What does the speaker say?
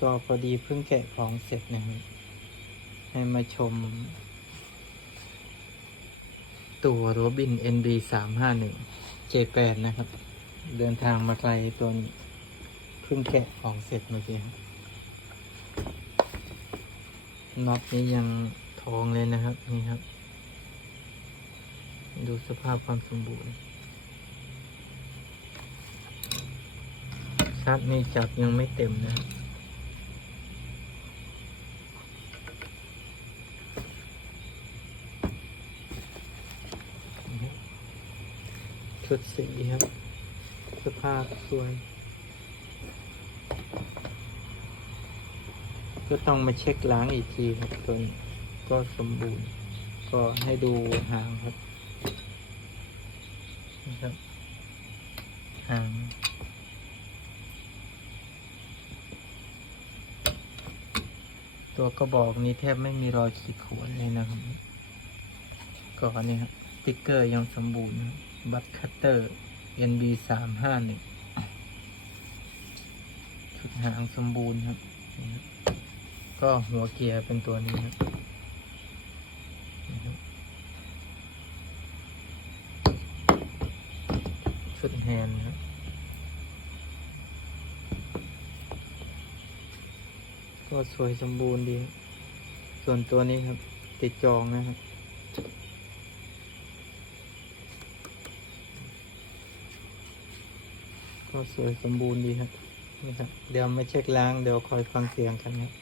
ก็พอดีเพิ่งแกะของเสร็จนะครับให้มาชม ตัวโรบิน NB สามห้าหนึ่ง J8 นะครับ เดินทางมาไกลตัวนี้เพิ่งแกะของเสร็จเมื่อกี้น็อตนี้ยังทองเลยนะครับ นี่ครับ ดูสภาพความสมบูรณ์ชัดนี่จับยังไม่เต็มนะครับ ชุดสีครับ สภาพสวย ก็ต้องมาเช็คล้างอีกทีครับตัวนก็สมบูรณ์ ก็ให้ดูหางครับนะครับหางตัวกระบอกนี้แทบไม่มีรอยขีดข่วนเลยนะครับก่อนนี้ครับติ๊กเกอร์ยังสมบูรณ์นะ บัตคัตเตอร์ NB สามห้าหนึ่งชุดหางสมบูรณ์ครับ ก็หัวเกียร์เป็นตัวนี้ครับชุดแฮนด์ครับก็สวยสมบูรณ์ดี ส่วนตัวนี้ครับ ติดจองนะครับ ก็สวยสมบูรณ์ดีครับนี่ครับ เดี๋ยวมาเช็คล้าง เดี๋ยวคอยฟังเสียงกันครับ